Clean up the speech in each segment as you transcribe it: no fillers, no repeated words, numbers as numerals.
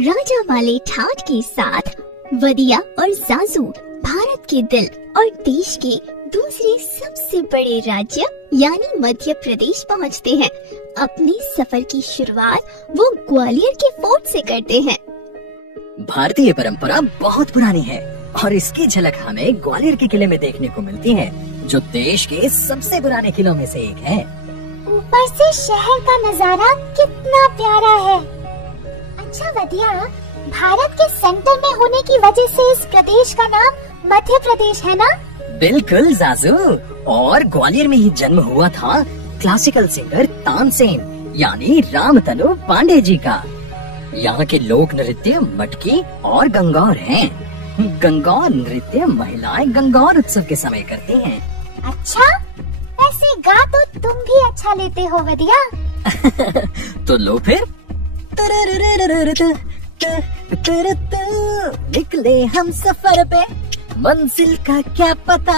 राजा वाले ठाट के साथ वदिया और जाजू भारत के दिल और देश के दूसरे सबसे बड़े राज्य यानी मध्य प्रदेश पहुंचते हैं। अपने सफर की शुरुआत वो ग्वालियर के फोर्ट से करते हैं। भारतीय परंपरा बहुत पुरानी है और इसकी झलक हमें ग्वालियर के किले में देखने को मिलती है, जो देश के सबसे पुराने किलों में से एक है। ऊपर से शहर का नजारा कितना प्यारा है। अच्छा वदिया, भारत के सेंटर में होने की वजह से इस प्रदेश का नाम मध्य प्रदेश है ना? बिल्कुल जाजू, और ग्वालियर में ही जन्म हुआ था क्लासिकल सिंगर तानसेन यानी रामतनु पांडे जी का। यहाँ के लोक नृत्य मटकी और गंगौर हैं। गंगौर नृत्य महिलाएं गंगौर उत्सव के समय करती हैं। अच्छा, ऐसे गा तो तुम भी अच्छा लेते हो वदिया। तो लो फिर। निकले हम सफर पे, मंजिल का क्या पता,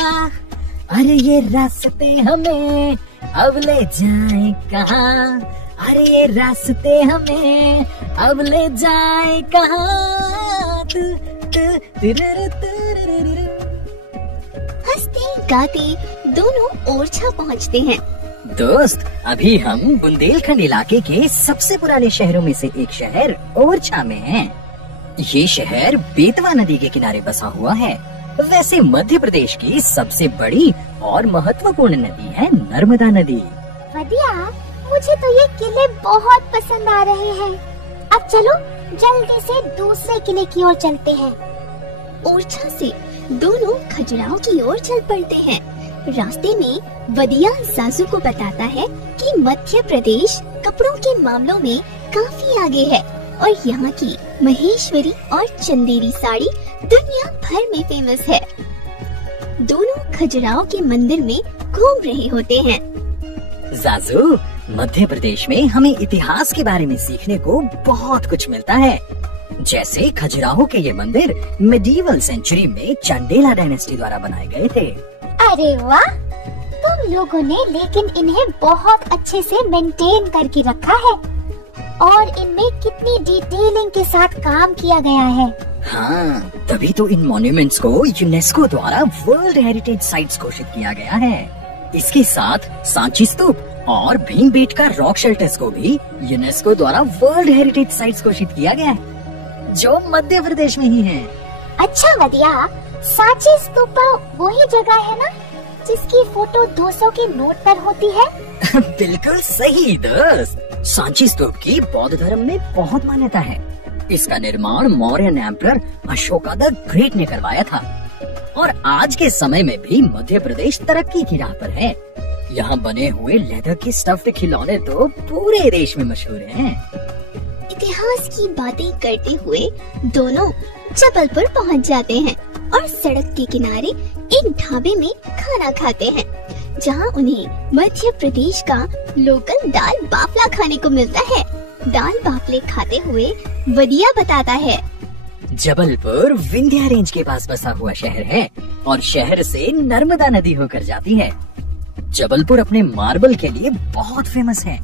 अरे ये रास्ते हमें अब ले जाए कहाँ, अरे ये रास्ते हमें अब ले जाए कहाँ। हंसते गाते दोनों ओरछा पहुंचते हैं। दोस्त, अभी हम बुंदेलखंड इलाके के सबसे पुराने शहरों में से एक शहर ओरछा में हैं। ये शहर बेतवा नदी के किनारे बसा हुआ है। वैसे मध्य प्रदेश की सबसे बड़ी और महत्वपूर्ण नदी है नर्मदा नदी। वदिया, मुझे तो ये किले बहुत पसंद आ रहे हैं। अब चलो जल्दी से दूसरे किले की ओर चलते हैं। ओरछा से दोनों खजुराहो की ओर चल पड़ते हैं। रास्ते में वदिया जाजू को बताता है कि मध्य प्रदेश कपड़ों के मामलों में काफी आगे है और यहाँ की महेश्वरी और चंदेरी साड़ी दुनिया भर में फेमस है। दोनों खजुराहो के मंदिर में घूम रहे होते हैं। जाजू, मध्य प्रदेश में हमें इतिहास के बारे में सीखने को बहुत कुछ मिलता है। जैसे खजुराहो के ये मंदिर मिडीवल सेंचुरी में चंदेला डायनेस्टी द्वारा बनाए गए थे। अरे वाह, तुम लोगों ने लेकिन इन्हें बहुत अच्छे से मेंटेन करके रखा है और इनमें कितनी डिटेलिंग के साथ काम किया गया है। हाँ, तभी तो इन मॉन्यूमेंट्स को यूनेस्को द्वारा वर्ल्ड हेरिटेज साइट्स घोषित किया गया है। इसके साथ सांची स्तूप और भीमबेटका रॉक शेल्टर्स को भी यूनेस्को द्वारा वर्ल्ड हेरिटेज साइट्स घोषित किया गया है, जो मध्य प्रदेश में ही है। अच्छा वदिया, सांची स्तूपा वही जगह है ना जिसकी फोटो 200 के नोट पर होती है? बिल्कुल सही दोस्त। सांची स्तूप की बौद्ध धर्म में बहुत मान्यता है। इसका निर्माण Mauryan emperor Ashoka the great ने करवाया था और आज के समय में भी मध्य प्रदेश तरक्की की राह पर है। यहाँ बने हुए लेदर के स्टफ्ड खिलौने तो पूरे देश में मशहूर हैं। इतिहास की बातें करते हुए दोनों जबलपुर पहुंच जाते हैं और सड़क के किनारे एक ढाबे में खाना खाते हैं, जहां उन्हें मध्य प्रदेश का लोकल दाल बाफला खाने को मिलता है। दाल बाफले खाते हुए वदिया बताता है, जबलपुर विंध्या रेंज के पास बसा हुआ शहर है और शहर से नर्मदा नदी होकर जाती है। जबलपुर अपने मार्बल के लिए बहुत फेमस है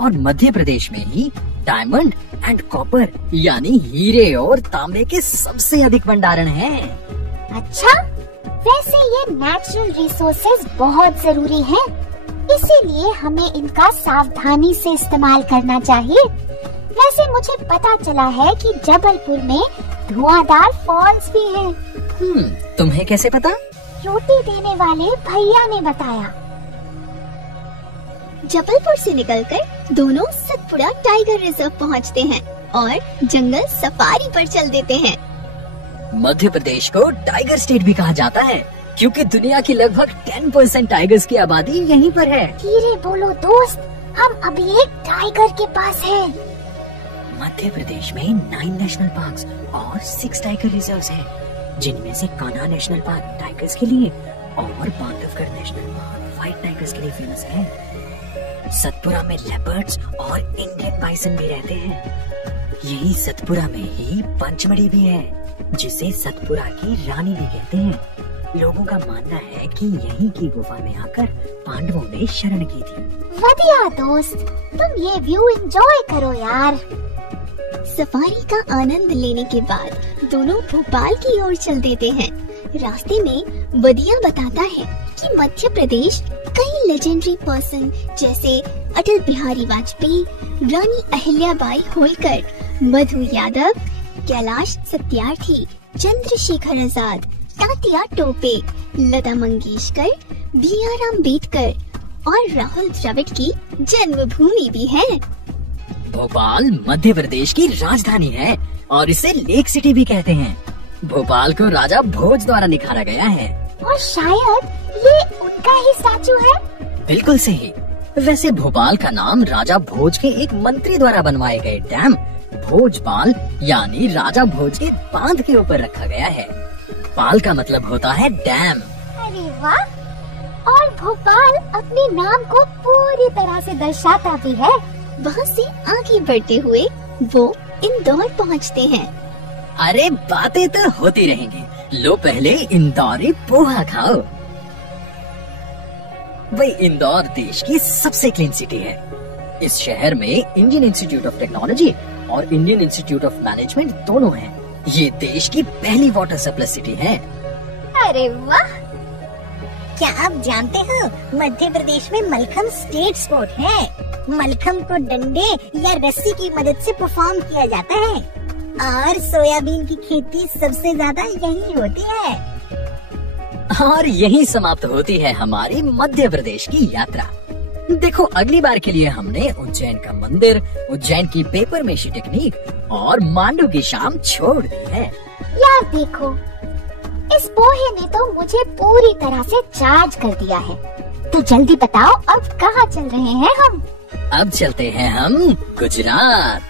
और मध्य प्रदेश में ही डायमंड एंड कॉपर यानी हीरे और तांबे के सबसे अधिक भंडारण हैं। अच्छा, वैसे ये नेचुरल रिसोर्सेज बहुत जरूरी हैं, इसीलिए हमें इनका सावधानी से इस्तेमाल करना चाहिए। वैसे मुझे पता चला है कि जबलपुर में धुआंधार फॉल्स भी हैं। तुम्हें कैसे पता? रोटी देने वाले भैया ने बताया। जबलपुर से निकलकर दोनों सतपुड़ा टाइगर रिजर्व पहुंचते हैं और जंगल सफारी पर चल देते हैं। मध्य प्रदेश को टाइगर स्टेट भी कहा जाता है क्योंकि दुनिया की लगभग 10% टाइगर्स की आबादी यहीं पर है। धीरे बोलो दोस्त, हम अभी एक टाइगर के पास हैं। मध्य प्रदेश में 9 नेशनल पार्क्स और 6 टाइगर रिजर्व्स हैं, जिनमें से कान्हा नेशनल पार्क टाइगर्स के लिए और Bandhavgarh national park white tigers के लिए फेमस है। सतपुरा में लेपर्ड्स और इंडियन बाइसन भी रहते हैं। यही सतपुरा में ही पंचमढ़ी भी है, जिसे सतपुरा की रानी भी कहते हैं। लोगों का मानना है कि यहीं की गुफा में आकर पांडवों ने शरण की थी। वदिया दोस्त, तुम ये व्यू एंजॉय करो यार। सफारी का आनंद लेने के बाद दोनों भोपाल की ओर चल देते हैं। रास्ते में वदिया बताता है कि मध्य प्रदेश कई लेजेंडरी पर्सन जैसे अटल बिहारी वाजपेयी, रानी अहिल्याबाई होलकर, मधु यादव, कैलाश सत्यार्थी, चंद्रशेखर आजाद, तात्या टोपे, लता मंगेशकर, B.R. अम्बेडकर और राहुल द्रविड़ की जन्मभूमि भी है। भोपाल मध्य प्रदेश की राजधानी है और इसे लेक सिटी भी कहते हैं। भोपाल को राजा भोज द्वारा निखारा गया है। और शायद ये उनका ही स्टैचू है। बिल्कुल सही। वैसे भोपाल का नाम राजा भोज के एक मंत्री द्वारा बनवाए गए डैम भोजपाल यानी राजा भोज के बांध के ऊपर रखा गया है। पाल का मतलब होता है डैम। अरे वाह! और भोपाल अपने नाम को पूरी तरह से दर्शाता भी है। वहाँ से आगे बढ़ते हुए वो इंदौर पहुँचते हैं। अरे बातें तो होती रहेंगी, लो पहले इंदौरी पोहा खाओ। वही इंदौर देश की सबसे क्लीन सिटी है। इस शहर में इंडियन इंस्टीट्यूट ऑफ टेक्नोलॉजी और इंडियन इंस्टीट्यूट ऑफ मैनेजमेंट दोनों हैं। ये देश की पहली वाटर सप्लाई सिटी है। अरे वाह! क्या आप जानते हो मध्य प्रदेश में मलखम स्टेट स्पोर्ट है। मलखम को डंडे या रस्सी की मदद से परफॉर्म किया जाता है और सोयाबीन की खेती सबसे ज्यादा यही होती है। और यही समाप्त होती है हमारी मध्य प्रदेश की यात्रा। देखो अगली बार के लिए हमने उज्जैन का मंदिर, उज्जैन की पेपर मेशी टेक्निक और मांडू की शाम छोड़ दी है। यार देखो, इस पोहे ने तो मुझे पूरी तरह से चार्ज कर दिया है। तो जल्दी बताओ अब कहाँ चल रहे हैं हम? अब चलते हैं हम गुजरात।